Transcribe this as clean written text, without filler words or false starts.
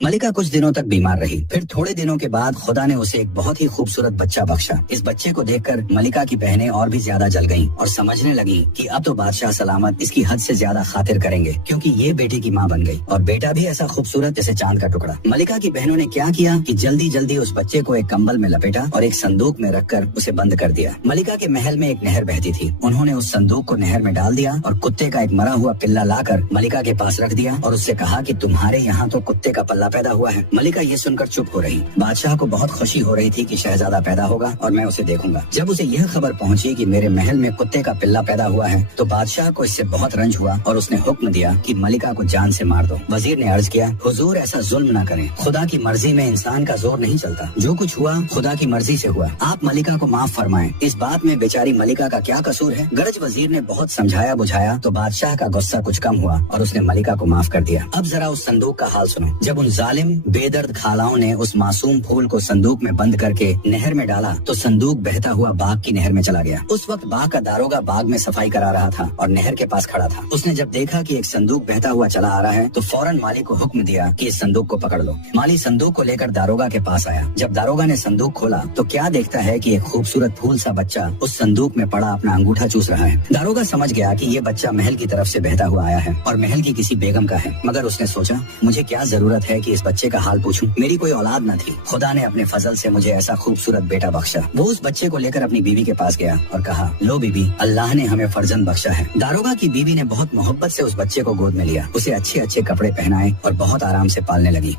ملکہ کچھ دنوں تک بیمار رہی، پھر تھوڑے دنوں کے بعد خدا نے اسے ایک بہت ہی خوبصورت بچہ بخشا۔ اس بچے کو دیکھ کر ملکہ کی بہنیں اور بھی زیادہ جل گئیں اور سمجھنے لگیں کہ اب تو بادشاہ سلامت اس کی حد سے زیادہ خاطر کریں گے، کیونکہ یہ بیٹے کی ماں بن گئی اور بیٹا بھی ایسا خوبصورت جیسے چاند کا ٹکڑا۔ ملکہ کی بہنوں نے کیا کیا کہ جلدی جلدی اس بچے کو ایک کمبل میں لپیٹا اور ایک صندوق میں رکھ کر اسے بند کر دیا۔ ملکہ کے محل میں ایک نہر بہتی تھی، انہوں نے اس صندوق کو نہر میں ڈال دیا اور کتے کا ایک مرا ہوا پلہ لا کر ملکہ کے پاس رکھ دیا اور اس سے کہا کہ تمہارے یہاں تو کتے کا پلہ پیدا ہوا ہے۔ ملکہ یہ سن کر چپ ہو رہی۔ بادشاہ کو بہت خوشی ہو رہی تھی کہ شہزادہ پیدا ہوگا اور میں اسے دیکھوں گا۔ جب اسے یہ خبر پہنچی کہ میرے محل میں کتے کا پلہ پیدا ہوا ہے تو بادشاہ کو اس سے بہت رنج ہوا اور اس نے حکم دیا کہ ملکہ کو جان سے مار دو۔ وزیر نے عرض کیا، حضور ایسا ظلم نہ کریں، خدا کی مرضی میں انسان کا زور نہیں چلتا، جو کچھ ہوا خدا کی مرضی سے ہوا، آپ ملکہ کو معاف فرمائیں۔ اس بات میں بیچاری ملکہ کا کیا قصور ہے؟ گرج وزیر نے بہت سمجھایا بجھایا تو بادشاہ کا غصہ کچھ کم ہوا اور اس نے ملکہ کو معاف کر دیا۔ اب ذرا اس صندوق کا حال سنو۔ جب ان ظالم بے درد کھالاؤں نے اس معصوم پھول کو صندوق میں بند کر کے نہر میں ڈالا تو صندوق بہتا ہوا باغ کی نہر میں چلا گیا۔ اس وقت باغ کا داروغہ باغ میں صفائی کرا رہا تھا اور نہر کے پاس کھڑا تھا۔ اس نے جب دیکھا کہ ایک صندوق بہتا ہوا چلا آ رہا ہے تو فوراً مالی کو حکم دیا کہ اس صندوق کو پکڑ لو۔ مالی صندوق کو لے کر داروغہ کے پاس آیا۔ جب داروغہ نے صندوق کھولا تو کیا دیکھتا ہے کہ ایک خوبصورت پھول سا بچہ اس صندوق میں پڑا اپنا انگوٹھا چوس رہا ہے۔ داروغہ سمجھ گیا کہ یہ بچہ محل کی طرف سے بہتا ہوا آیا ہے اور محل کی کسی بیگم کا ہے، مگر اس نے سوچا مجھے کیا ضرورت ہے کہ اس بچے کا حال پوچھوں، میری کوئی اولاد نہ تھی، خدا نے اپنے فضل سے مجھے ایسا خوبصورت بیٹا بخشا۔ وہ اس بچے کو لے کر اپنی بیوی کے پاس گیا اور کہا، لو بیوی، اللہ نے ہمیں فرزند بخشا ہے۔ داروغہ کی بیوی نے بہت محبت سے اس بچے کو گود میں لیا، اسے اچھے اچھے کپڑے پہنائے اور بہت آرام سے پالنے لگی۔